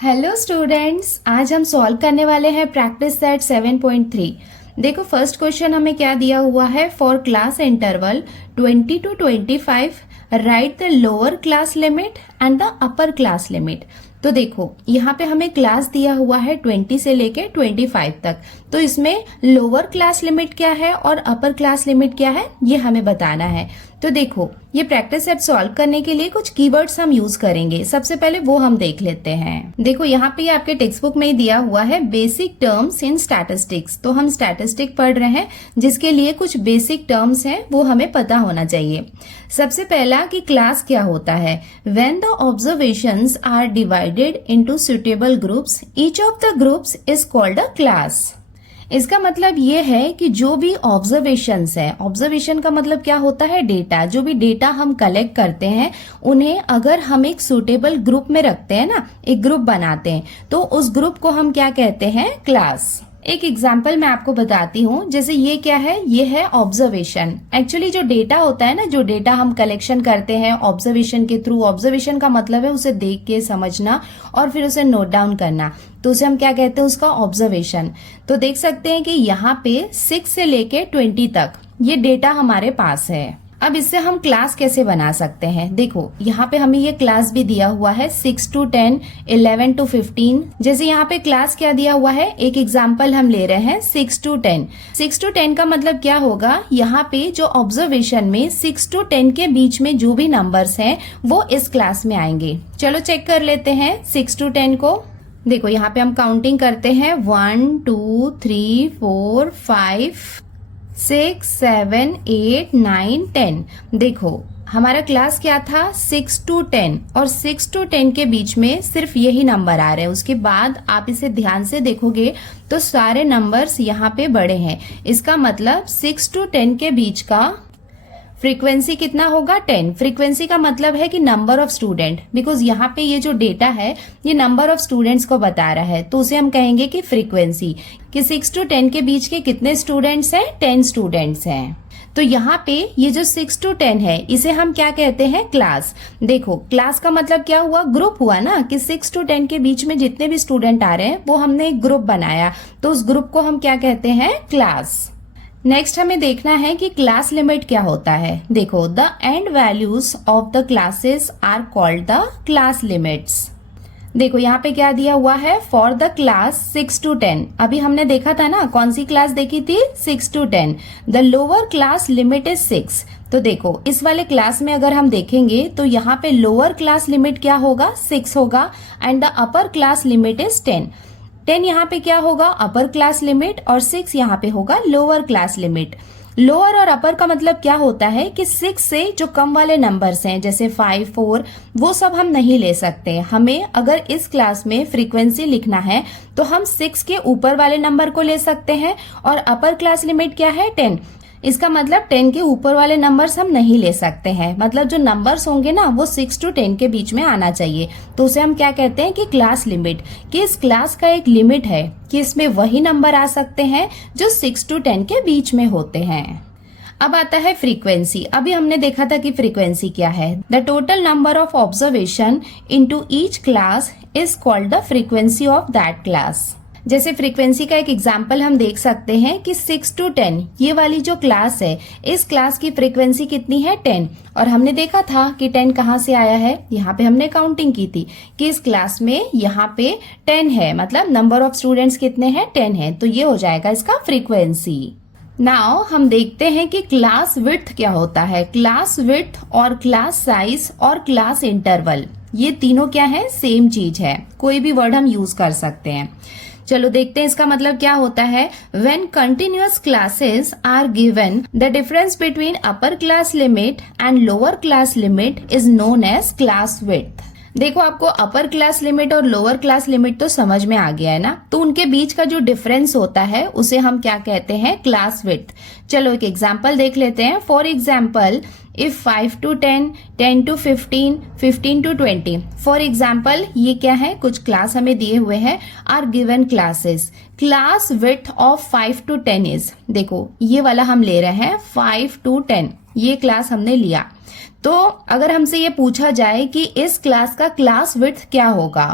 Hello students, आज हम solve करने वाले हैं प्रैक्टिस सेट 7.3। देखो फर्स्ट क्वेश्चन हमें क्या दिया हुआ है। For class interval 20 to 25 right the lower class limit and the upper class limit. तो देखो यहाँ पे हमें क्लास दिया हुआ है 20 से लेके 25 तक। तो इसमें लोअर क्लास लिमिट क्या है और अपर क्लास लिमिट क्या है ये हमें बताना है। तो देखो ये प्रैक्टिस सेट सॉल्व करने के लिए कुछ कीवर्ड्स हम यूज करेंगे। सबसे पहले वो हम देख लेते हैं। देखो यहाँ पे आपके टेक्स्ट बुक में ही दिया हुआ है बेसिक टर्म्स इन स्टैटिस्टिक्स। तो हम स्टैटिस्टिक पढ़ रहे हैं जिसके लिए कुछ बेसिक टर्म्स हैं वो हमें पता होना चाहिए। सबसे पहला कि क्लास क्या होता है। When the observations are divided into suitable groups each of the groups is called a class. इसका मतलब ये है कि जो भी ऑब्जर्वेशंस है, ऑब्जर्वेशन का मतलब क्या होता है, डेटा। जो भी डेटा हम कलेक्ट करते हैं उन्हें अगर हम एक सुटेबल ग्रुप में रखते हैं ना, एक ग्रुप बनाते हैं, तो उस ग्रुप को हम क्या कहते हैं, क्लास। एक एग्जाम्पल मैं आपको बताती हूँ। जैसे ये क्या है, ये है ऑब्जर्वेशन। एक्चुअली जो डेटा होता है ना, जो डेटा हम कलेक्शन करते हैं ऑब्जर्वेशन के थ्रू, ऑब्जर्वेशन का मतलब है उसे देख के समझना और फिर उसे नोट डाउन करना, तो उसे हम क्या कहते हैं, उसका ऑब्जर्वेशन। तो देख सकते हैं कि यहाँ पे 6 से लेके 20 तक ये डेटा हमारे पास है। अब इससे हम क्लास कैसे बना सकते हैं। देखो यहाँ पे हमें ये क्लास भी दिया हुआ है 6 to 10, 11 to 15। जैसे यहाँ पे क्लास क्या दिया हुआ है, एक एग्जांपल हम ले रहे हैं 6 to 10। 6 to 10 का मतलब क्या होगा, यहाँ पे जो ऑब्जर्वेशन में 6 to 10 के बीच में जो भी नंबर्स हैं वो इस क्लास में आएंगे। चलो चेक कर लेते हैं 6 to 10 को। देखो यहाँ पे हम काउंटिंग करते हैं 1 2 3 4 5 6 7 8 9 10। देखो हमारा क्लास क्या था 6 to 10 और 6 to 10 के बीच में सिर्फ यही नंबर आ रहे हैं। उसके बाद आप इसे ध्यान से देखोगे तो सारे नंबर्स यहाँ पे बड़े हैं। इसका मतलब 6 to 10 के बीच का फ्रीक्वेंसी कितना होगा, 10। फ्रीक्वेंसी का मतलब है कि नंबर ऑफ स्टूडेंट, बिकॉज यहाँ पे ये जो डेटा है ये नंबर ऑफ स्टूडेंट्स को बता रहा है, तो उसे हम कहेंगे कि फ्रीक्वेंसी, कि 6 to 10 के बीच के कितने स्टूडेंट्स हैं, 10 स्टूडेंट्स हैं। तो यहाँ पे ये जो 6 to 10 है इसे हम क्या कहते हैं, क्लास। देखो क्लास का मतलब क्या हुआ, ग्रुप हुआ ना, कि 6 to 10 के बीच में जितने भी स्टूडेंट आ रहे हैं वो हमने एक ग्रुप बनाया, तो उस ग्रुप को हम क्या कहते हैं, क्लास। नेक्स्ट हमें देखना है कि क्लास लिमिट क्या होता है। देखो the end values of the classes are called the class limits. देखो यहाँ पे क्या दिया हुआ है, फॉर द क्लास 6 to 10। अभी हमने देखा था ना, कौन सी क्लास देखी थी, 6 to 10। The lower class limit is 6। तो देखो इस वाले क्लास में अगर हम देखेंगे तो यहाँ पे लोअर क्लास लिमिट क्या होगा, 6 होगा, and the upper class limit is 10। 10 यहाँ पे क्या होगा, अपर क्लास लिमिट, और 6 यहाँ पे होगा लोअर क्लास लिमिट। लोअर और अपर का मतलब क्या होता है कि 6 से जो कम वाले नंबर्स हैं जैसे 5 4 वो सब हम नहीं ले सकते। हमें अगर इस क्लास में फ्रीक्वेंसी लिखना है तो हम 6 के ऊपर वाले नंबर को ले सकते हैं, और अपर क्लास लिमिट क्या है, 10। इसका मतलब 10 के ऊपर वाले नंबर्स हम नहीं ले सकते हैं। मतलब जो नंबर्स होंगे ना वो 6 to 10 के बीच में आना चाहिए, तो उसे हम क्या कहते हैं कि क्लास लिमिट, कि इस क्लास का एक लिमिट है कि इसमें वही नंबर आ सकते हैं जो 6 to 10 के बीच में होते हैं। अब आता है फ्रीक्वेंसी। अभी हमने देखा था कि फ्रीक्वेंसी क्या है, the total number of observation into each class is called the frequency of that class. जैसे फ्रीक्वेंसी का एक एग्जाम्पल हम देख सकते हैं कि 6 to 10 ये वाली जो क्लास है, इस क्लास की फ्रीक्वेंसी कितनी है, 10। और हमने देखा था कि 10 कहाँ से आया है, यहाँ पे हमने काउंटिंग की थी कि इस क्लास में यहाँ पे 10 है, मतलब नंबर ऑफ स्टूडेंट्स कितने हैं, 10 है, तो ये हो जाएगा इसका फ्रीक्वेंसी। नाउ हम देखते हैं कि क्लास विड्थ क्या होता है। क्लास विड्थ और क्लास साइज और क्लास इंटरवल ये तीनों क्या है, सेम चीज है, कोई भी वर्ड हम यूज कर सकते हैं। चलो देखते हैं इसका मतलब क्या होता है। When continuous classes are given the difference between upper class limit and lower class limit is known as class width. देखो आपको अपर क्लास लिमिट और लोअर क्लास लिमिट तो समझ में आ गया है ना, तो उनके बीच का जो डिफरेंस होता है उसे हम क्या कहते हैं, क्लास विड्थ। चलो एक एग्जांपल देख लेते हैं। For example if 5 to 10, 10 to 15, 15 to 20। For example ये क्या है, कुछ क्लास हमें दिए हुए हैं, are given classes. Class width of 5 to 10 is, देखो ये वाला हम ले रहे हैं 5 to 10, ये क्लास हमने लिया। तो अगर हमसे ये पूछा जाए कि इस क्लास का क्लास विड्थ क्या होगा,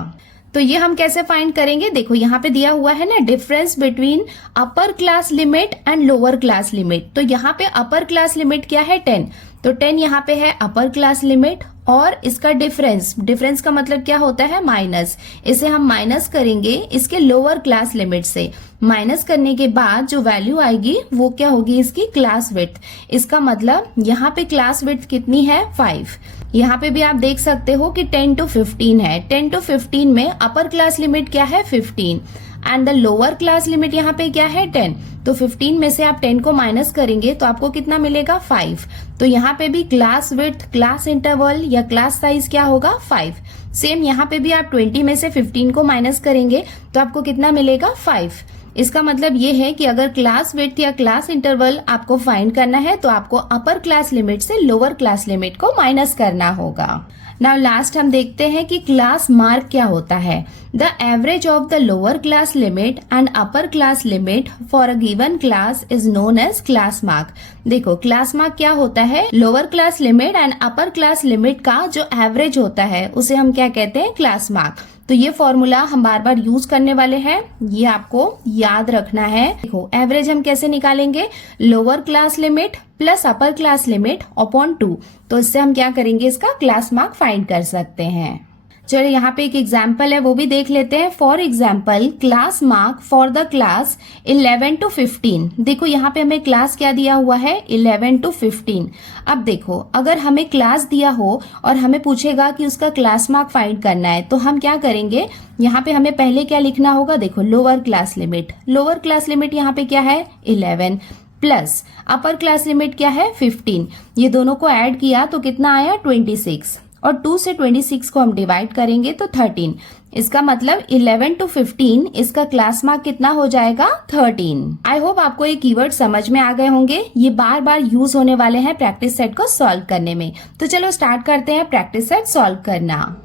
तो ये हम कैसे फाइंड करेंगे, देखो यहाँ पे दिया हुआ है ना difference between upper class limit and lower class limit. तो यहाँ पे अपर क्लास लिमिट क्या है 10, तो 10 यहाँ पे है अपर क्लास लिमिट और इसका डिफरेंस का मतलब क्या होता है माइनस, इसे हम माइनस करेंगे इसके लोअर क्लास लिमिट से। माइनस करने के बाद जो वैल्यू आएगी वो क्या होगी, इसकी क्लास विड्थ। इसका मतलब यहाँ पे क्लास विड्थ कितनी है 5। यहाँ पे भी आप देख सकते हो कि 10 to 15 है। 10 to 15 में अपर क्लास लिमिट क्या है 15 and the lower class limit यहाँ पे क्या है 10। तो 15 में से आप 10 को माइनस करेंगे तो आपको कितना मिलेगा 5। तो यहाँ पे भी क्लास विड्थ, क्लास इंटरवल या क्लास साइज क्या होगा 5। सेम यहाँ पे भी आप 20 में से 15 को माइनस करेंगे तो आपको कितना मिलेगा 5। इसका मतलब ये है कि अगर क्लास विड्थ या क्लास इंटरवल आपको फाइंड करना है तो आपको अपर क्लास लिमिट से लोअर क्लास लिमिट को माइनस करना होगा। नाउ लास्ट हम देखते हैं कि क्लास मार्क क्या होता है। The average of the lower class limit and upper class limit for a given class is known as class mark. देखो क्लास मार्क क्या होता है, lower class limit and upper class limit का जो average होता है उसे हम क्या कहते हैं, क्लास मार्क। तो ये फॉर्मूला हम बार बार यूज करने वाले हैं, ये आपको याद रखना है। देखो एवरेज हम कैसे निकालेंगे, lower class limit plus upper class limit upon 2। तो इससे हम क्या करेंगे, इसका क्लास मार्क फाइंड कर सकते हैं। चलो यहाँ पे एक एग्जाम्पल है वो भी देख लेते हैं। For example class mark for the class 11 to 15। देखो यहाँ पे हमें क्लास क्या दिया हुआ है 11 to 15। अब देखो अगर हमें क्लास दिया हो और हमें पूछेगा कि उसका क्लास मार्क फाइंड करना है तो हम क्या करेंगे, यहाँ पे हमें पहले क्या लिखना होगा, देखो lower class limit. Lower class limit यहाँ पे क्या है 11 प्लस अपर क्लास लिमिट क्या है 15। ये दोनों को ऐड किया तो कितना आया 26 और 2 से 26 को हम डिवाइड करेंगे तो 13। इसका मतलब 11 to 15 इसका क्लास मार्क कितना हो जाएगा 13। आई होप आपको ये कीवर्ड समझ में आ गए होंगे, ये बार बार यूज होने वाले हैं प्रैक्टिस सेट को सॉल्व करने में। तो चलो स्टार्ट करते हैं प्रैक्टिस सेट सॉल्व करना।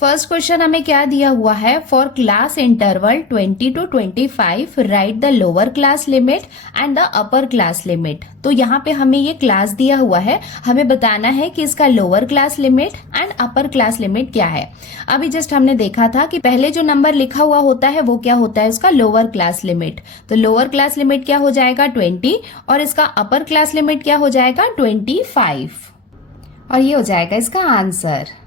फर्स्ट क्वेश्चन हमें क्या दिया हुआ है, for class interval 20 to 25 right the lower class limit and the upper class limit. तो यहाँ पे हमें ये क्लास दिया हुआ है, हमें बताना है कि इसका lower class limit and upper class limit क्या है। अभी जस्ट हमने देखा था कि पहले जो नंबर लिखा हुआ होता है वो क्या होता है, उसका लोअर क्लास लिमिट। तो लोअर क्लास लिमिट क्या हो जाएगा 20 और इसका अपर क्लास लिमिट क्या हो जाएगा 25 और ये हो जाएगा इसका आंसर।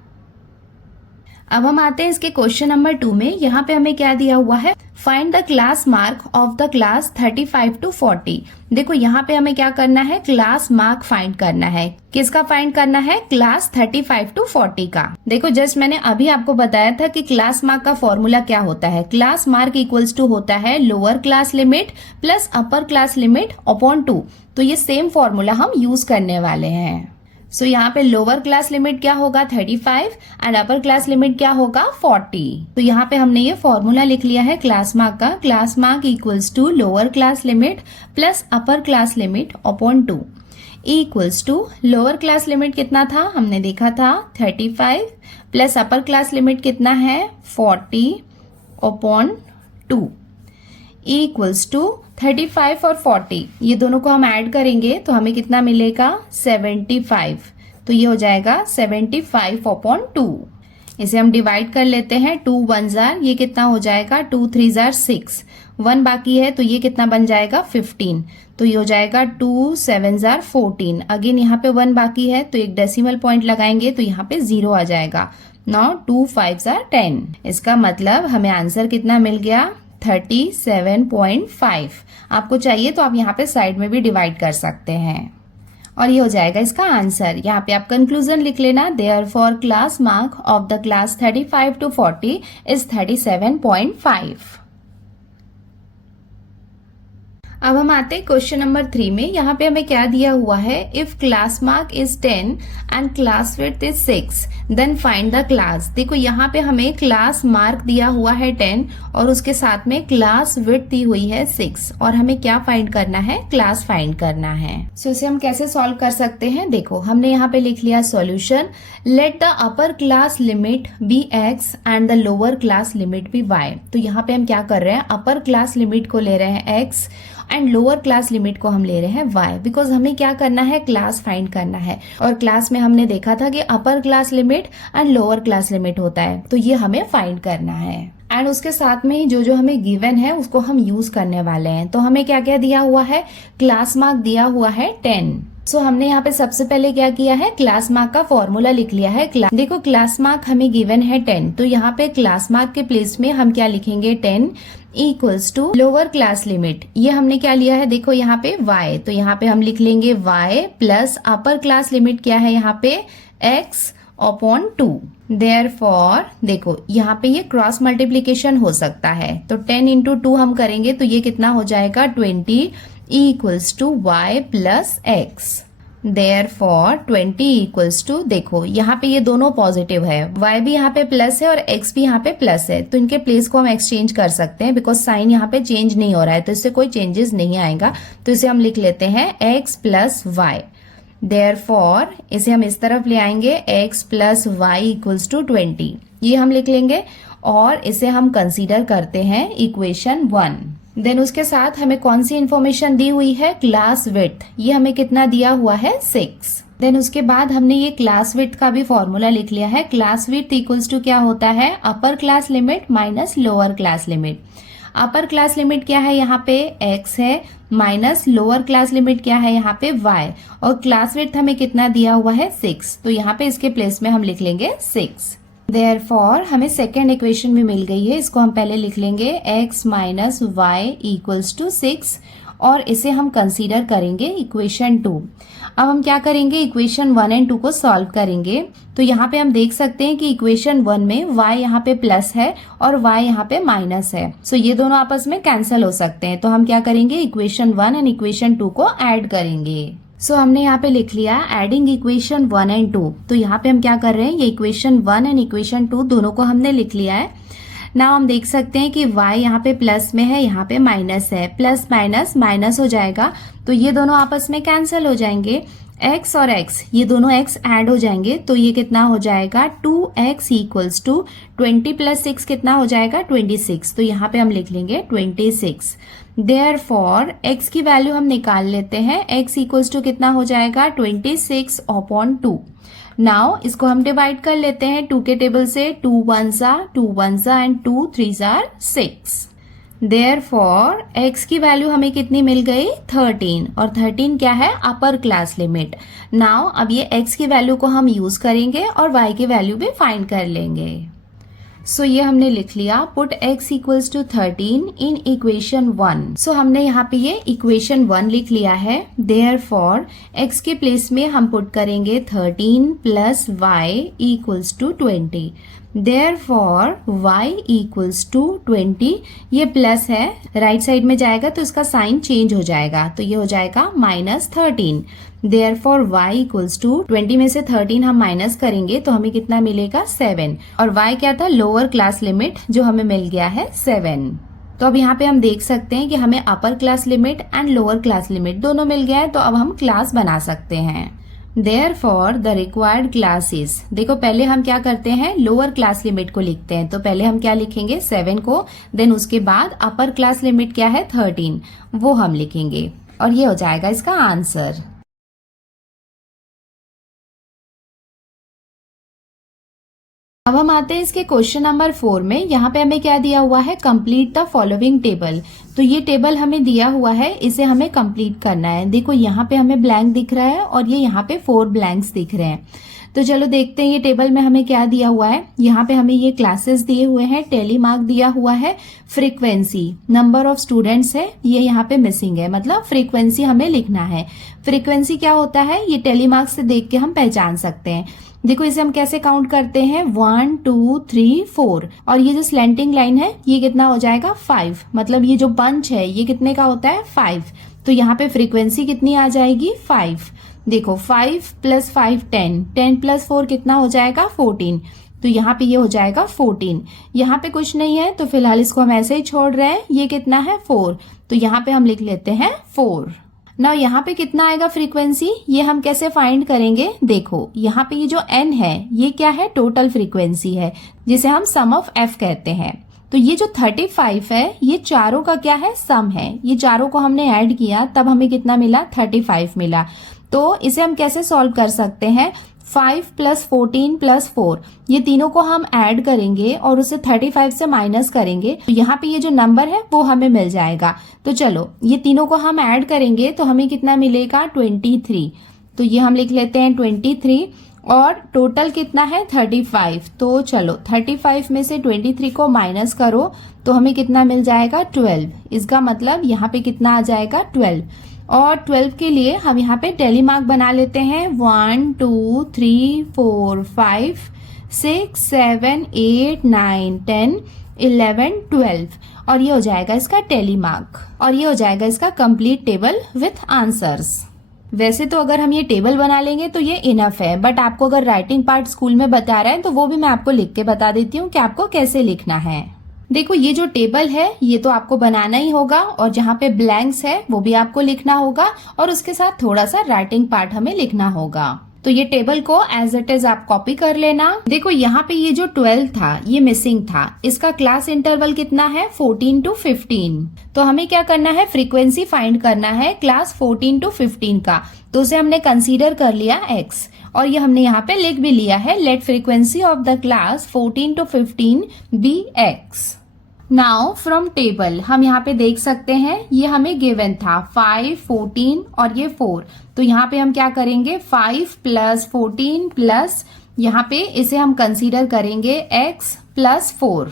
अब हम आते हैं इसके क्वेश्चन नंबर 2 में। यहाँ पे हमें क्या दिया हुआ है, find the class mark of the class 35 to 40। देखो यहाँ पे हमें क्या करना है, क्लास मार्क फाइंड करना है। किसका फाइंड करना है, क्लास 35 to 40 का। देखो जस्ट मैंने अभी आपको बताया था कि क्लास मार्क का फॉर्मूला क्या होता है। क्लास मार्क इक्वल्स टू होता है lower class limit plus upper class limit upon 2। तो ये सेम फॉर्मूला हम यूज करने वाले हैं। सो यहाँ पे लोअर क्लास लिमिट क्या होगा 35 एंड अपर क्लास लिमिट क्या होगा 40। तो यहाँ पे हमने ये फॉर्मूला लिख लिया है क्लास मार्क का। Class mark equals to lower class limit plus upper class limit upon 2 equals to lower class limit कितना था, हमने देखा था 35 प्लस अपर क्लास लिमिट कितना है 40 अपॉन 2 इक्वल्स टू 35 और 40। ये दोनों को हम ऐड करेंगे तो हमें कितना मिलेगा 75। तो ये हो जाएगा 75 अपॉन 2। इसे हम डिवाइड कर लेते हैं, 2 1 जार, ये कितना हो जाएगा 2 3 जार 6, 1 बाकी है तो ये कितना बन जाएगा 15। तो ये हो जाएगा 2 7 जार 14। अगेन यहाँ पे 1 बाकी है तो एक डेसिमल पॉइंट लगाएंगे तो यहाँ पे 0 आ जाएगा। Now 2 5 jar 10। इसका मतलब हमें आंसर कितना मिल गया 37.5। आपको चाहिए तो आप यहाँ पे साइड में भी डिवाइड कर सकते हैं और ये हो जाएगा इसका आंसर। यहाँ पे आप कंक्लूजन लिख लेना, therefore class mark of the class 35 to 40 is 37.5। अब हम आते हैं क्वेश्चन नंबर 3 में। यहाँ पे हमें क्या दिया हुआ है, if class mark is 10 and class width is 6 then find the class. देखो यहाँ पे हमें क्लास मार्क दिया हुआ है 10 और उसके साथ में क्लास विड्थ दी हुई है 6 और हमें क्या फाइंड करना है, क्लास फाइंड करना है। सो इसे हम कैसे सॉल्व कर सकते हैं, देखो हमने यहाँ पे लिख लिया solution. Let the upper class limit be x and the lower class limit be y। तो यहाँ पे हम क्या कर रहे हैं, अपर क्लास लिमिट को ले रहे हैं x and lower class limit को हम ले रहे हैं y, बिकॉज हमें क्या करना है, क्लास फाइंड करना है। और क्लास में हमने देखा था कि अपर class limit and lower class limit होता है, तो ये हमें फाइंड करना है। एंड उसके साथ में जो जो हमें गिवन है उसको हम यूज करने वाले हैं। तो हमें क्या क्या दिया हुआ है, क्लास मार्क दिया हुआ है 10। सो हमने यहाँ पे सबसे पहले क्या किया है, क्लास मार्क का फॉर्मूला लिख लिया है। देखो क्लास मार्क हमें गिवन है 10, तो यहाँ पे क्लास मार्क के प्लेस में हम क्या लिखेंगे, 10 equals to lower class limit. ये हमने क्या लिया है, देखो यहाँ पे y, तो यहाँ पे हम लिख लेंगे y plus upper class limit क्या है यहाँ पे, x अपॉन 2। देयरफॉर देखो यहाँ पे ये क्रॉस मल्टीप्लीकेशन हो सकता है, तो 10 इंटू 2 हम करेंगे तो ये कितना हो जाएगा, 20 equals to y plus x। Therefore 20 equals to, देखो यहाँ पे ये दोनों पॉजिटिव है, y भी यहाँ पे प्लस है और x भी यहाँ पे प्लस है, तो इनके प्लेस को हम एक्सचेंज कर सकते हैं, बिकॉज साइन यहाँ पे चेंज नहीं हो रहा है, तो इससे कोई चेंजेस नहीं आएगा। तो इसे हम लिख लेते हैं x प्लस y। देयरफॉर इसे हम इस तरफ ले आएंगे, x plus y equals to 20, ये हम लिख लेंगे। और इसे हम कंसीडर करते हैं इक्वेशन 1। देन उसके साथ हमें कौन सी इंफॉर्मेशन दी हुई है, क्लास विड्थ, ये हमें कितना दिया हुआ है, 6। देन उसके बाद हमने ये क्लास विड्थ का भी फॉर्मूला लिख लिया है। क्लास विड्थ इक्वल्स टू क्या होता है, अपर class limit minus lower class limit. अपर क्लास लिमिट क्या है, यहाँ पे x है, माइनस लोअर क्लास लिमिट क्या है यहाँ पे y, और क्लास विड्थ हमें कितना दिया हुआ है, 6, तो यहाँ पे इसके प्लेस में हम लिख लेंगे 6। देयरफॉर हमें सेकेंड इक्वेशन भी मिल गई है, इसको हम पहले लिख लेंगे x minus y equals to 6, और इसे हम कंसीडर करेंगे इक्वेशन 2। अब हम क्या करेंगे, इक्वेशन 1 एंड 2 को सॉल्व करेंगे। तो यहाँ पे हम देख सकते हैं कि इक्वेशन 1 में y यहाँ पे प्लस है और y यहाँ पे माइनस है, सो ये दोनों आपस में कैंसिल हो सकते हैं। तो हम क्या करेंगे, इक्वेशन 1 एंड इक्वेशन 2 को ऐड करेंगे। सो हमने यहाँ पे लिख लिया एडिंग इक्वेशन 1 एंड 2। तो यहाँ पे हम क्या कर रहे हैं, ये इक्वेशन 1 एंड इक्वेशन 2 दोनों को हमने लिख लिया है। नाउ हम देख सकते हैं कि y यहाँ पे प्लस में है, यहाँ पे माइनस है, प्लस माइनस माइनस हो जाएगा, तो ये दोनों आपस में कैंसिल हो जाएंगे। x और x, ये दोनों x ऐड हो जाएंगे, तो ये कितना हो जाएगा, 2x इक्वल्स टू 20 प्लस 6 कितना हो जाएगा, 26। तो यहाँ पे हम लिख लेंगे 26। देयरफॉर x की वैल्यू हम निकाल लेते हैं, x इक्वल्स टू कितना हो जाएगा, 26 अपॉन 2। नाउ इसको हम डिवाइड कर लेते हैं 2 के टेबल से, 2 1s and 2 3s 6। Therefore x की वैल्यू हमें कितनी मिल गई, 13, और 13 क्या है, अपर क्लास लिमिट। नाउ अब ये x की वैल्यू को हम यूज करेंगे और y की वैल्यू भी फाइंड कर लेंगे। सो ये हमने लिख लिया, put x equals to 13 in equation 1। So हमने यहाँ पे ये इक्वेशन 1 लिख लिया है। देयरफॉर x के प्लेस में हम पुट करेंगे 13 plus y equals to 20। Therefore y equals to 20, ये प्लस है, राइट साइड में जाएगा तो इसका साइन चेंज हो जाएगा, तो ये हो जाएगा -13। देयरफॉर y इक्वल्स टू 20 में से 13 हम माइनस करेंगे तो हमें कितना मिलेगा, 7, और y क्या था, लोअर क्लास लिमिट, जो हमें मिल गया है 7। तो अब यहाँ पे हम देख सकते हैं कि हमें अपर class limit and lower class limit दोनों मिल गया है, तो अब हम क्लास बना सकते हैं। Therefore the required class is, देखो पहले हम क्या करते हैं, लोअर क्लास लिमिट को लिखते हैं, तो पहले हम क्या लिखेंगे, 7 को, देन उसके बाद अपर क्लास लिमिट क्या है, 13, वो हम लिखेंगे, और ये हो जाएगा इसका आंसर। अब हम आते हैं इसके क्वेश्चन नंबर 4 में। यहाँ पे हमें क्या दिया हुआ है, कंप्लीट द फॉलोइंग टेबल। तो ये टेबल हमें दिया हुआ है, इसे हमें कंप्लीट करना है। देखो यहाँ पे हमें ब्लैंक दिख रहा है और ये यहाँ पे 4 ब्लैंक्स दिख रहे हैं। तो चलो देखते हैं ये टेबल में हमें क्या दिया हुआ है। यहाँ पे हमें ये क्लासेस दिए हुए हैं, टेलीमार्क दिया हुआ है, फ्रीक्वेंसी, नंबर ऑफ स्टूडेंट्स है, ये यहाँ पे मिसिंग है, मतलब फ्रीक्वेंसी हमें लिखना है। फ्रीक्वेंसी क्या होता है, ये टेलीमार्क से देख के हम पहचान सकते हैं। देखो इसे हम कैसे काउंट करते हैं, 1 2 3 4, और ये जो स्लैंटिंग लाइन है ये कितना हो जाएगा, 5, मतलब ये जो बंच है ये कितने का होता है, 5। तो यहाँ पे फ्रीक्वेंसी कितनी आ जाएगी, 5। देखो 5 प्लस 5 10, 10 प्लस 4 कितना हो जाएगा, 14। तो यहाँ पे ये हो जाएगा 14। यहाँ पे कुछ नहीं है तो फिलहाल इसको हम ऐसे ही छोड़ रहे हैं। ये कितना है, 4, तो यहाँ पे हम लिख लेते हैं 4। ना यहाँ पे कितना आएगा फ्रीक्वेंसी, ये हम कैसे फाइंड करेंगे, देखो यहाँ पे ये जो n है ये क्या है, टोटल फ्रीक्वेंसी है, जिसे हम सम ऑफ f कहते हैं। तो तो ये जो 35 है ये चारों का क्या है, सम है। ये चारों को हमने ऐड किया तब हमें कितना मिला, 35 मिला। तो इसे हम कैसे सॉल्व कर सकते हैं, 5 + 14 + 4 ये तीनों को हम ऐड करेंगे और उसे 35 से माइनस करेंगे तो यहाँ पे ये जो नंबर है वो हमें मिल जाएगा। तो चलो ये तीनों को हम ऐड करेंगे तो हमें कितना मिलेगा, 23। तो ये हम लिख लेते हैं 23 और टोटल कितना है 35। तो चलो 35 में से 23 को माइनस करो तो हमें कितना मिल जाएगा, 12। इसका मतलब यहाँ पे कितना आ जाएगा, 12। और 12 के लिए हम यहाँ पे टेली मार्क बना लेते हैं, 1 2 3 4 5 6 7 8 9 10 11 12 और ये हो जाएगा इसका टेली मार्क और ये हो जाएगा इसका कंप्लीट टेबल विथ आंसर्स। वैसे तो अगर हम ये टेबल बना लेंगे तो ये इनफ है, बट आपको अगर राइटिंग पार्ट स्कूल में बता रहा है तो वो भी मैं आपको लिख के बता देती हूँ कि आपको कैसे लिखना है। देखो ये जो टेबल है ये तो आपको बनाना ही होगा और जहाँ पे ब्लैंक्स है वो भी आपको लिखना होगा और उसके साथ थोड़ा सा राइटिंग पार्ट हमें लिखना होगा। तो ये टेबल को एज इट इज आप कॉपी कर लेना। देखो यहाँ पे ये जो 12 था ये मिसिंग था, इसका क्लास इंटरवल कितना है, 14 to 15। तो हमें क्या करना है, फ्रीक्वेंसी फाइंड करना है क्लास 14 to 15 का। तो उसे हमने कंसीडर कर लिया x और ये हमने यहाँ पे लिख भी लिया है, let frequency of the class 14 to 15 be x। Now from table हम यहाँ पे देख सकते हैं ये हमें गिवन था 5, 14 और ये 4। तो यहाँ पे हम क्या करेंगे, 5 + 14 प्लस यहाँ पे इसे हम कंसीडर करेंगे x + 4।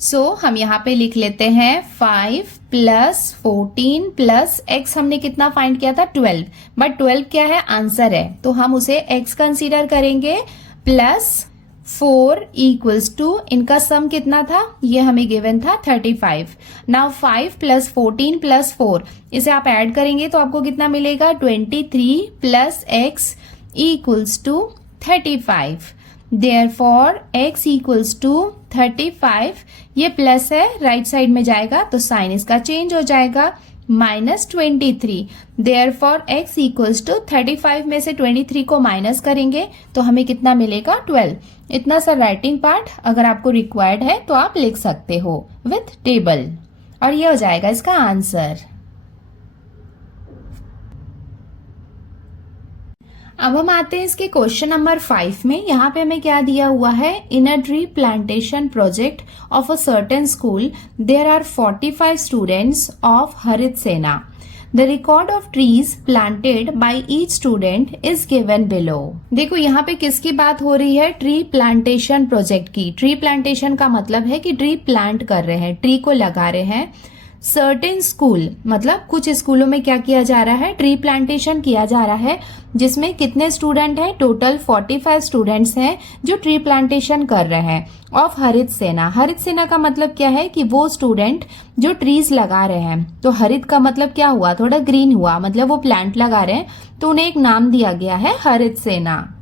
सो हम यहाँ पे लिख लेते हैं 5 + 14 प्लस x हमने कितना फाइंड किया था, 12। बट 12 क्या है, आंसर है, तो हम उसे x कंसीडर करेंगे प्लस 4 = इनका सम कितना था, ये हमें गिवन था 35। नाउ 5 + 14 + 4 इसे आप ऐड करेंगे तो आपको कितना मिलेगा, 23 + x = 35। Therefore x = 35, ये प्लस है राइट साइड में जाएगा तो साइन इसका चेंज हो जाएगा, -23। Therefore x = 35 में से 23 को माइनस करेंगे तो हमें कितना मिलेगा, 12। इतना सा राइटिंग पार्ट अगर आपको रिक्वायर्ड है तो आप लिख सकते हो विथ टेबल और ये हो जाएगा इसका आंसर। अब हम आते हैं इसके क्वेश्चन नंबर 5 में। यहाँ पे हमें क्या दिया हुआ है, in a tree plantation project of a certain school there are 45 students of Harit Sena. The record of trees planted by each student is given below। देखो यहाँ पे किसकी बात हो रही है, ट्री प्लांटेशन प्रोजेक्ट की। ट्री प्लांटेशन का मतलब है कि ट्री प्लांट कर रहे हैं, ट्री को लगा रहे हैं। सर्टेन स्कूल मतलब कुछ स्कूलों में क्या किया जा रहा है, ट्री प्लांटेशन किया जा रहा है, जिसमें कितने स्टूडेंट हैं, टोटल 45 स्टूडेंट्स हैं जो ट्री प्लांटेशन कर रहे हैं ऑफ हरित सेना। हरित सेना का मतलब क्या है कि वो स्टूडेंट जो ट्रीज लगा रहे हैं। तो हरित का मतलब क्या हुआ, थोड़ा ग्रीन हुआ, मतलब वो प्लांट लगा रहे हैं तो उन्हें एक नाम दिया गया है हरित सेना।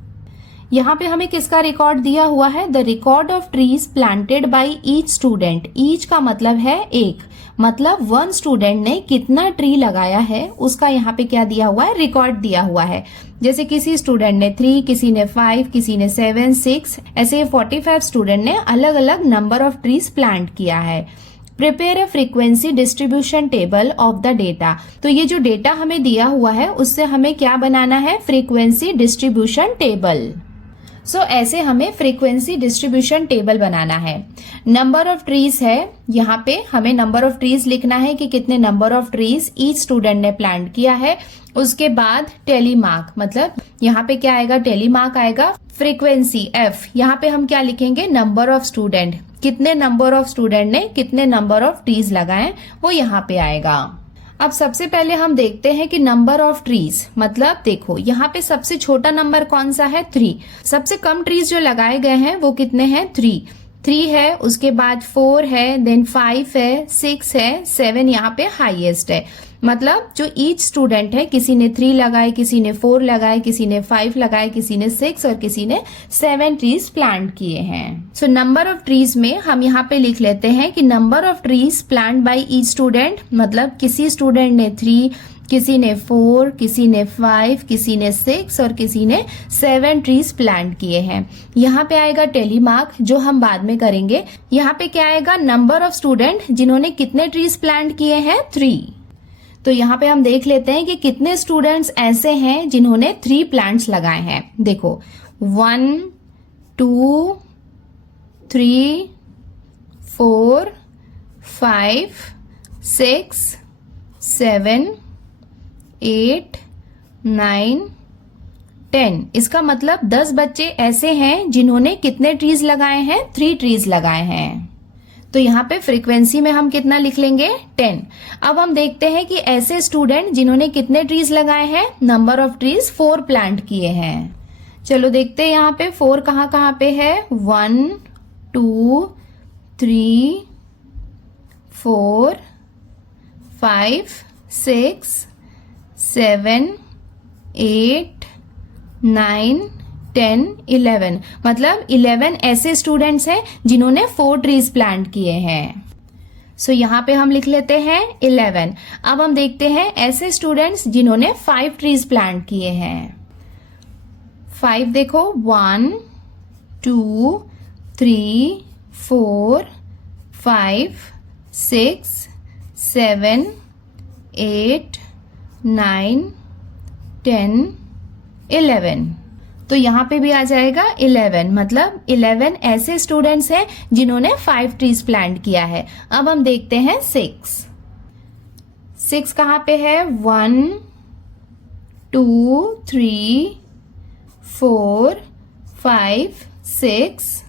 यहाँ पे हमें किसका रिकॉर्ड दिया हुआ है, the record of trees planted by each student. Each का मतलब है एक, मतलब वन स्टूडेंट ने कितना ट्री लगाया है उसका यहाँ पे क्या दिया हुआ है, रिकॉर्ड दिया हुआ है। जैसे किसी स्टूडेंट ने 3, किसी ने 5, किसी ने 7, 6, ऐसे 45 स्टूडेंट ने अलग अलग नंबर ऑफ ट्रीज प्लांट किया है। Prepare a frequency distribution table of the data. तो ये जो डेटा हमें दिया हुआ है उससे हमें क्या बनाना है, फ्रीक्वेंसी डिस्ट्रीब्यूशन टेबल। सो ऐसे हमें फ्रीक्वेंसी डिस्ट्रीब्यूशन टेबल बनाना है। नंबर ऑफ ट्रीज है, यहाँ पे हमें नंबर ऑफ ट्रीज लिखना है कि कितने number of trees each student ने प्लांट किया है। उसके बाद टेली मार्क, मतलब यहाँ पे क्या आएगा, टेली मार्क आएगा। फ्रीक्वेंसी f, यहाँ पे हम क्या लिखेंगे, नंबर ऑफ स्टूडेंट, कितने नंबर ऑफ स्टूडेंट ने कितने नंबर ऑफ ट्रीज लगाए वो यहाँ पे आएगा। अब सबसे पहले हम देखते हैं कि नंबर ऑफ ट्रीज, मतलब देखो यहाँ पे सबसे छोटा नंबर कौन सा है, 3। सबसे कम ट्रीज जो लगाए गए हैं वो कितने हैं, 3 है, उसके बाद 4 है, देन 5 है, 6 है, 7 यहाँ पे हाईएस्ट है। मतलब जो ईच स्टूडेंट है, किसी ने 3 लगाए, किसी ने 4 लगाए, किसी ने 5 लगाए, किसी ने 6 और किसी ने 7 ट्रीज प्लांट किए हैं। सो नंबर ऑफ ट्रीज में हम यहाँ पे लिख लेते हैं कि number of trees plant by each student, मतलब किसी स्टूडेंट ने 3, किसी ने 4, किसी ने 5, किसी ने 6 और किसी ने 7 ट्रीज प्लांट किए हैं। यहाँ पे आएगा टेली मार्क जो हम बाद में करेंगे। यहाँ पे क्या आएगा, नंबर ऑफ स्टूडेंट जिन्होंने कितने ट्रीज प्लांट किए हैं, 3। तो यहाँ पे हम देख लेते हैं कि कितने स्टूडेंट्स ऐसे हैं जिन्होंने 3 प्लांट्स लगाए हैं। देखो 1 2 3 4 5 6 7 8 9 10। इसका मतलब 10 बच्चे ऐसे हैं जिन्होंने कितने ट्रीज लगाए हैं, 3 ट्रीज लगाए हैं। तो यहाँ पे फ्रीक्वेंसी में हम कितना लिख लेंगे, 10। अब हम देखते हैं कि ऐसे स्टूडेंट जिन्होंने कितने ट्रीज लगाए हैं, नंबर ऑफ ट्रीज 4 प्लांट किए हैं। चलो देखते हैं यहाँ पे 4 कहाँ पे है, 1 2 3 4 5 6 7 8 9 10 11। मतलब 11 ऐसे स्टूडेंट्स हैं जिन्होंने 4 ट्रीज प्लांट किए हैं। सो यहाँ पे हम लिख लेते हैं 11। अब हम देखते हैं ऐसे स्टूडेंट्स जिन्होंने 5 ट्रीज प्लांट किए हैं। 5 देखो 1 2 3 4 5 6 7 8 9 10 11। तो यहाँ पे भी आ जाएगा 11, मतलब 11 ऐसे स्टूडेंट्स हैं जिन्होंने 5 ट्रीज प्लांट किया है। अब हम देखते हैं 6 कहाँ पे है, 1 2 3 4 5 6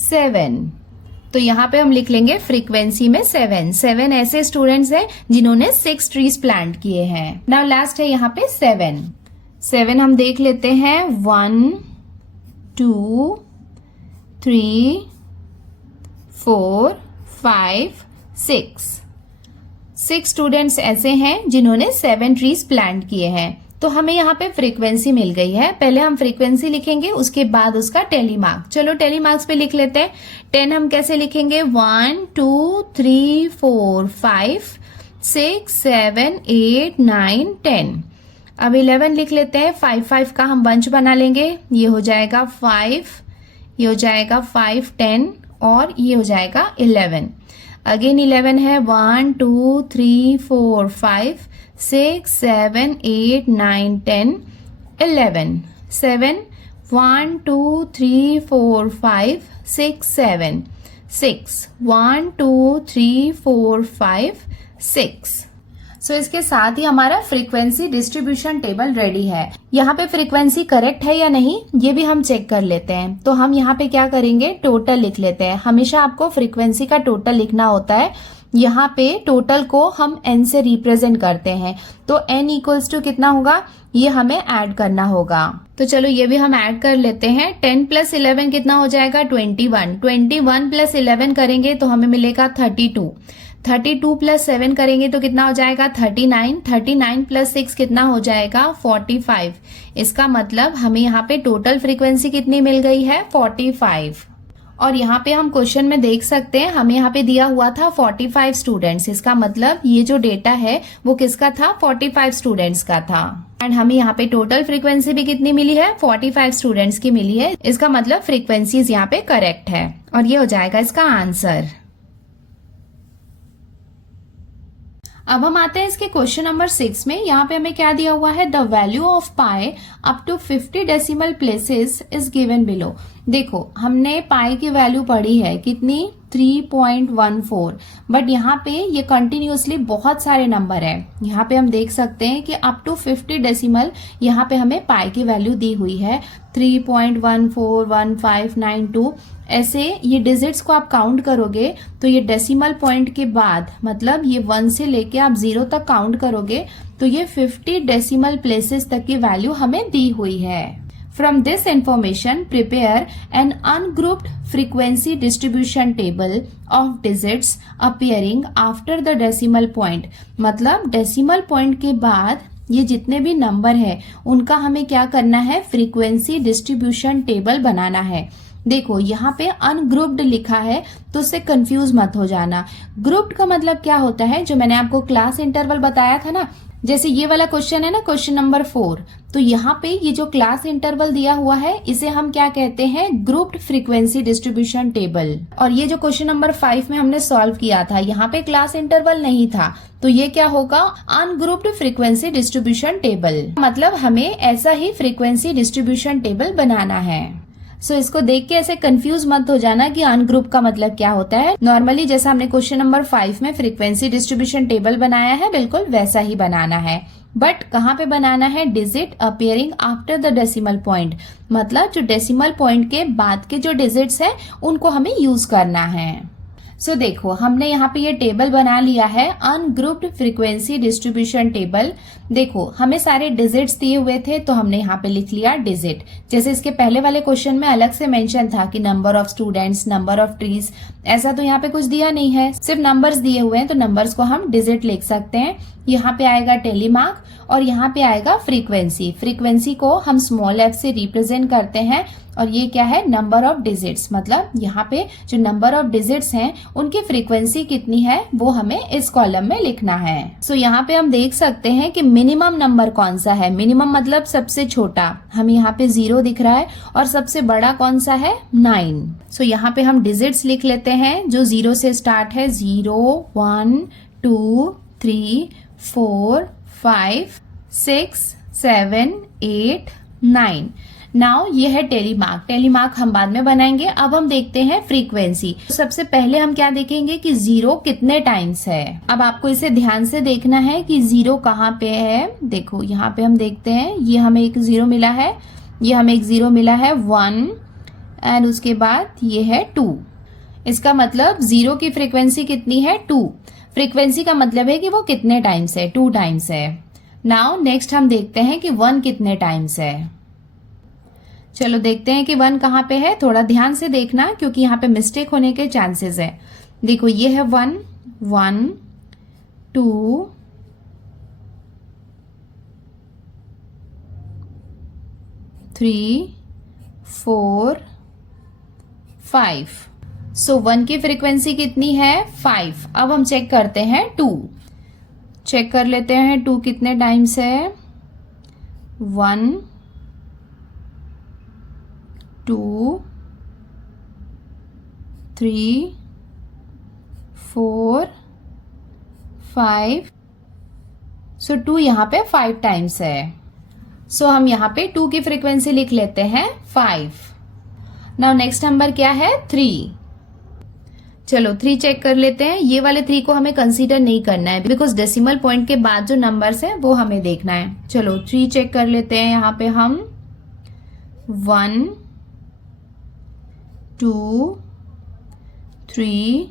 7। तो यहाँ पे हम लिख लेंगे फ्रीक्वेंसी में 7 ऐसे स्टूडेंट्स हैं जिन्होंने 6 ट्रीज प्लांट किए हैं। नाउ लास्ट है यहाँ पे 7 हम देख लेते हैं, 1 2 3 4 5 6 स्टूडेंट्स ऐसे हैं जिन्होंने 7 ट्रीज प्लांट किए हैं। तो हमें यहाँ पे फ्रीक्वेंसी मिल गई है। पहले हम फ्रीक्वेंसी लिखेंगे, उसके बाद उसका टेली मार्क। चलो टेली मार्क्स पे लिख लेते हैं। 10 हम कैसे लिखेंगे, 1 2 3 4 5 6 7 8 9 10। अब 11 लिख लेते हैं। 5 का हम बंच बना लेंगे, ये हो जाएगा 5, ये हो जाएगा 5 10 और ये हो जाएगा 11। अगेन 11 है, 1 2 3 4 5 6 7 8 9 10 11। 7 1 2 3 4 5 6 7 6 1 2 3 4 5 6। सो इसके साथ ही हमारा फ्रीक्वेंसी डिस्ट्रीब्यूशन टेबल रेडी है। यहाँ पे फ्रीक्वेंसी करेक्ट है या नहीं ये भी हम चेक कर लेते हैं। तो हम यहाँ पे क्या करेंगे, टोटल लिख लेते हैं। हमेशा आपको फ्रीक्वेंसी का टोटल लिखना होता है। यहाँ पे टोटल को हम n से रिप्रेजेंट करते हैं। तो n इक्वल्स टू कितना होगा, ये हमें ऐड करना होगा। तो चलो ये भी हम ऐड कर लेते हैं। 10 प्लस 11 कितना हो जाएगा, 21। 21 प्लस 11 करेंगे तो हमें मिलेगा 32। 32 प्लस 7 करेंगे तो कितना हो जाएगा, 39। 39 प्लस 6 कितना हो जाएगा, 45। इसका मतलब हमें यहाँ पे टोटल फ्रीक्वेंसी कितनी मिल गई है, 45। और यहाँ पे हम क्वेश्चन में देख सकते हैं, हमें यहाँ पे दिया हुआ था 45 स्टूडेंट्स। इसका मतलब ये जो डेटा है वो किसका था, 45 स्टूडेंट्स का था। एंड हमें यहाँ पे टोटल फ्रीक्वेंसी भी कितनी मिली है, 45 स्टूडेंट्स की मिली है। इसका मतलब फ्रीक्वेंसीज यहाँ पे करेक्ट है और ये हो जाएगा इसका आंसर। अब हम आते हैं इसके क्वेश्चन नंबर 6 में। यहाँ पे हमें क्या दिया हुआ है, the value of pi up to 50 decimal places is given below. देखो हमने पाई की वैल्यू पढ़ी है कितनी, 3.14, बट यहाँ पे ये कंटिन्यूअसली बहुत सारे नंबर है। यहाँ पे हम देख सकते हैं कि अप टू 50 डेसिमल यहाँ पे हमें पाई की वैल्यू दी हुई है 3.141592। ऐसे ये डिजिट्स को आप काउंट करोगे तो ये डेसिमल पॉइंट के बाद, मतलब ये 1 से लेके आप 0 तक काउंट करोगे तो ये 50 डेसिमल प्लेसेस तक की वैल्यू हमें दी हुई है। From this information, prepare an ungrouped frequency distribution table of digits appearing after the decimal point. मतलब decimal point के बाद ये जितने भी नंबर है उनका हमें क्या करना है, फ्रीक्वेंसी डिस्ट्रीब्यूशन टेबल बनाना है। देखो यहाँ पे अनग्रुप्ड लिखा है तो उससे कंफ्यूज मत हो जाना। ग्रुप्ड का मतलब क्या होता है, जो मैंने आपको क्लास इंटरवल बताया था ना, जैसे ये वाला क्वेश्चन है ना, क्वेश्चन नंबर 4, तो यहाँ पे ये जो क्लास इंटरवल दिया हुआ है इसे हम क्या कहते हैं, ग्रुप्ड फ्रीक्वेंसी डिस्ट्रीब्यूशन टेबल। और ये जो क्वेश्चन नंबर 5 में हमने सॉल्व किया था, यहाँ पे क्लास इंटरवल नहीं था, तो ये क्या होगा, अनग्रुप्ड फ्रीक्वेंसी डिस्ट्रीब्यूशन टेबल। मतलब हमें ऐसा ही फ्रीक्वेंसी डिस्ट्रीब्यूशन टेबल बनाना है। सो इसको देख के ऐसे कंफ्यूज मत हो जाना कि अनग्रुप का मतलब क्या होता है। नॉर्मली जैसा हमने क्वेश्चन नंबर 5 में फ्रीक्वेंसी डिस्ट्रीब्यूशन टेबल बनाया है, बिल्कुल वैसा ही बनाना है। बट कहाँ पे बनाना है, digit appearing after the decimal point, मतलब जो डेसिमल पॉइंट के बाद के जो डिजिट्स हैं उनको हमें यूज करना है। सो देखो हमने यहाँ पे ये टेबल बना लिया है, अनग्रुप्ड फ्रीक्वेंसी डिस्ट्रीब्यूशन टेबल। देखो हमें सारे डिजिट्स दिए हुए थे तो हमने यहाँ पे लिख लिया डिजिट। जैसे इसके पहले वाले क्वेश्चन में अलग से मेंशन था कि number of students, number of trees, ऐसा तो यहाँ पे कुछ दिया नहीं है, सिर्फ नंबर्स दिए हुए हैं, तो नंबर्स को हम डिजिट लिख सकते हैं। यहाँ पे आएगा टेलीमार्क और यहाँ पे आएगा फ्रीक्वेंसी। फ्रीक्वेंसी को हम स्मॉल f से रिप्रेजेंट करते हैं और ये क्या है, नंबर ऑफ डिजिट्स, मतलब यहाँ पे जो नंबर ऑफ डिजिट्स हैं उनकी फ्रीक्वेंसी कितनी है वो हमें इस कॉलम में लिखना है। सो यहाँ पे हम देख सकते हैं कि मिनिमम नंबर कौन सा है। मिनिमम मतलब सबसे छोटा, हम यहाँ पे 0 दिख रहा है, और सबसे बड़ा कौन सा है, 9। सो यहाँ पे हम डिजिट्स लिख लेते हैं जो 0 से स्टार्ट है, 0, 1, 2, 3, 4, 5, 6, 7, 8, 9। नाउ ये है टेलीमार्क। टेलीमार्क हम बाद में बनाएंगे। अब हम देखते हैं फ्रीक्वेंसी। सबसे पहले हम क्या देखेंगे कि 0 कितने टाइम्स है। अब आपको इसे ध्यान से देखना है कि 0 कहाँ पे है। देखो यहाँ पे हम देखते हैं, ये हमें एक 0 मिला है, ये हमें एक 0 मिला है, 1, एंड उसके बाद ये है 2। इसका मतलब 0 की फ्रीक्वेंसी कितनी है, 2। फ्रीक्वेंसी का मतलब है कि वो कितने टाइम्स है, 2 टाइम्स है। नाउ नेक्स्ट हम देखते हैं कि 1 कितने टाइम्स है। चलो देखते हैं कि 1 कहाँ पे है। थोड़ा ध्यान से देखना क्योंकि यहाँ पे मिस्टेक होने के चांसेस है। देखो ये है 1, 1, 2, 3, 4, 5। सो 1 की फ्रीक्वेंसी कितनी है, 5। अब हम चेक करते हैं 2। चेक कर लेते हैं 2 कितने टाइम्स है, 1, 2, 3, 4, 5। सो 2 यहाँ पे 5 टाइम्स है। सो हम यहाँ पे 2 की फ्रीक्वेंसी लिख लेते हैं 5। नाउ नेक्स्ट नंबर क्या है, 3। चलो 3 चेक कर लेते हैं। ये वाले 3 को हमें कंसीडर नहीं करना है बिकॉज डेसिमल पॉइंट के बाद जो नंबर्स हैं वो हमें देखना है। चलो 3 चेक कर लेते हैं। यहाँ पे हम 1, 2, 3,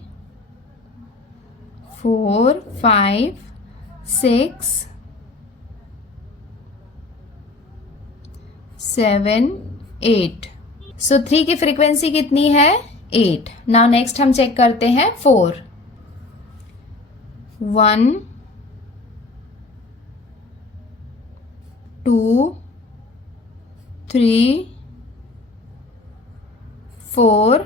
4, 5, 6, 7, 8। सो 3 की फ्रीक्वेंसी कितनी है, 8। नाउ नेक्स्ट हम चेक करते हैं 4, 1, 2, 3, 4।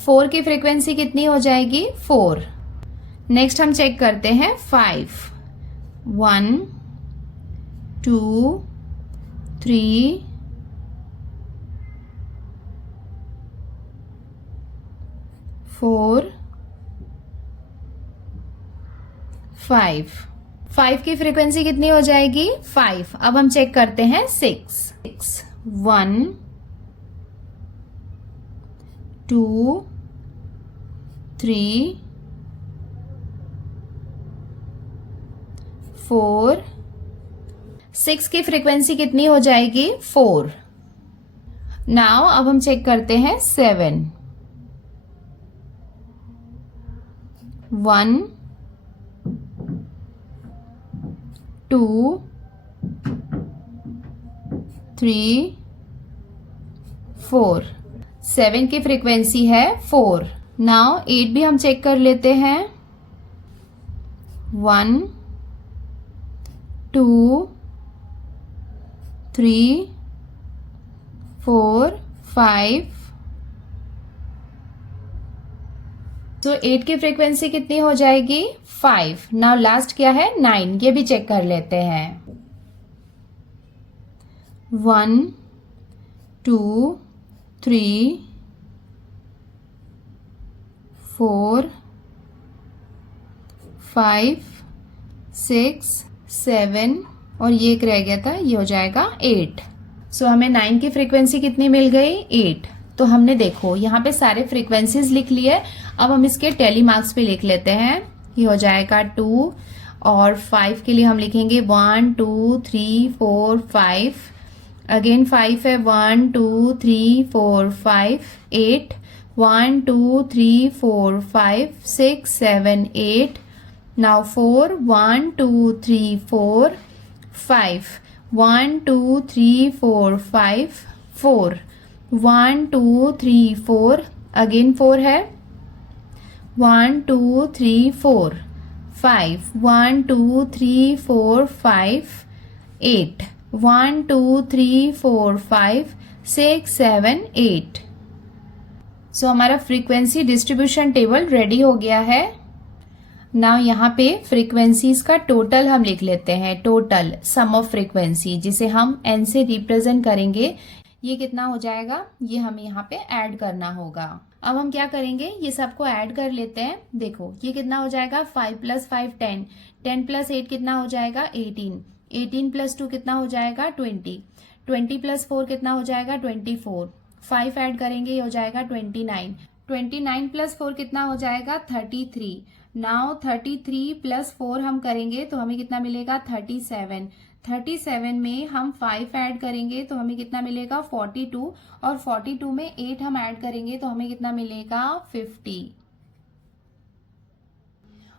4 की फ्रीक्वेंसी कितनी हो जाएगी, 4। नेक्स्ट हम चेक करते हैं 5, 1, 2, 3, 4, 5। 5 की फ्रीक्वेंसी कितनी हो जाएगी, 5। अब हम चेक करते हैं 6, 1, 2, 3, 4। 6 की फ्रीक्वेंसी कितनी हो जाएगी, 4। नाउ अब हम चेक करते हैं 7, 1, 2, 3, 4। 7 की फ्रीक्वेंसी है 4। नाउ 8 भी हम चेक कर लेते हैं। 1 2 3 4 5। तो 8 की फ्रीक्वेंसी कितनी हो जाएगी 5। नाउ लास्ट क्या है 9, ये भी चेक कर लेते हैं। 1 2 3 4 5 6 7 और ये एक रह गया था, ये हो जाएगा 8। सो हमें 9 की फ्रीक्वेंसी कितनी मिल गई 8। तो हमने देखो यहाँ पे सारे फ्रीक्वेंसीज लिख लिए। अब हम इसके टेली मार्क्स भी लिख लेते हैं। ये हो जाएगा 2 और 5 के लिए हम लिखेंगे 1 2 3 4 5। अगेन 5 है 1 2 3 4 5 8 1 2 3 4 5 6 7 8। Now 4 1 2 3 4 5 1 2 3 4 5 4 1 2 3 4 अगेन 4 है 1 2 3 4 5 1 2 3 4 5 8 1 2 3 4 5 6 7 8। सो हमारा फ्रीक्वेंसी डिस्ट्रीब्यूशन टेबल रेडी हो गया है। नाउ यहाँ पे फ्रीक्वेंसीज का टोटल हम लिख लेते हैं। टोटल सम ऑफ फ्रीक्वेंसी जिसे हम n से रिप्रेजेंट करेंगे, ये कितना हो जाएगा, ये हमें यहाँ पे ऐड करना होगा। अब हम क्या करेंगे, ये सबको ऐड कर लेते हैं। देखो ये कितना हो जाएगा 5 + 5 10 10 + 8 कितना हो जाएगा 18 18 + 2 कितना हो जाएगा 20 20 + 4 कितना हो जाएगा 24 5 ऐड करेंगे, ये हो जाएगा 29 29 + 4 कितना हो जाएगा 33। नाउ 33 + 4 हम करेंगे तो हमें कितना मिलेगा 37 37 में हम 5 ऐड करेंगे तो हमें कितना मिलेगा 42 और 42 में 8 हम ऐड करेंगे तो हमें कितना मिलेगा 50।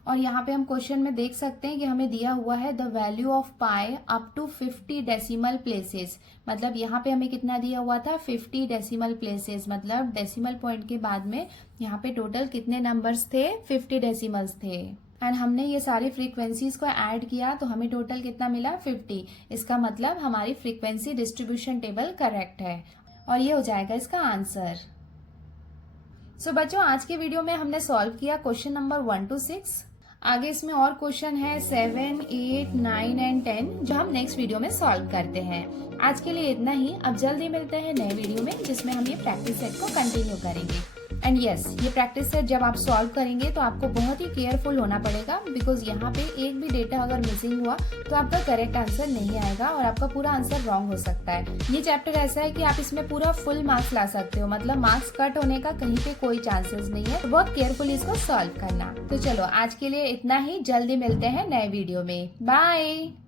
और यहाँ पे हम क्वेश्चन में देख सकते हैं कि हमें दिया हुआ है the value of pi up to 50 decimal places. मतलब यहाँ पे हमें कितना दिया हुआ था 50 डेसिमल प्लेसेस, मतलब डेसिमल पॉइंट के बाद में यहाँ पे टोटल कितने नंबर्स थे 50 डेसिमल्स थे। एंड हमने ये सारी फ्रीक्वेंसीज को ऐड किया तो हमें टोटल कितना मिला 50। इसका मतलब हमारी फ्रीक्वेंसी डिस्ट्रीब्यूशन टेबल करेक्ट है और ये हो जाएगा इसका आंसर। सो बच्चों आज के वीडियो में हमने सॉल्व किया क्वेश्चन नंबर 1 to 6। आगे इसमें और क्वेश्चन है 7 8 9 एंड 10 जो हम नेक्स्ट वीडियो में सॉल्व करते हैं। आज के लिए इतना ही। अब जल्दी मिलते हैं नए वीडियो में जिसमें हम ये प्रैक्टिस सेट को कंटिन्यू करेंगे। एंड यस, ये प्रैक्टिस सेट जब आप सॉल्व करेंगे तो आपको बहुत ही केयरफुल होना पड़ेगा, बिकॉज यहाँ पे एक भी डेटा अगर मिसिंग हुआ तो आपका करेक्ट आंसर नहीं आएगा और आपका पूरा आंसर रॉन्ग हो सकता है। ये चैप्टर ऐसा है कि आप इसमें पूरा फुल मार्क्स ला सकते हो, मतलब मार्क्स कट होने का कहीं पे कोई चांसेस नहीं है। तो बहुत केयरफुली इसको सॉल्व करना। तो चलो आज के लिए इतना ही। जल्दी मिलते हैं नए वीडियो में। बाय।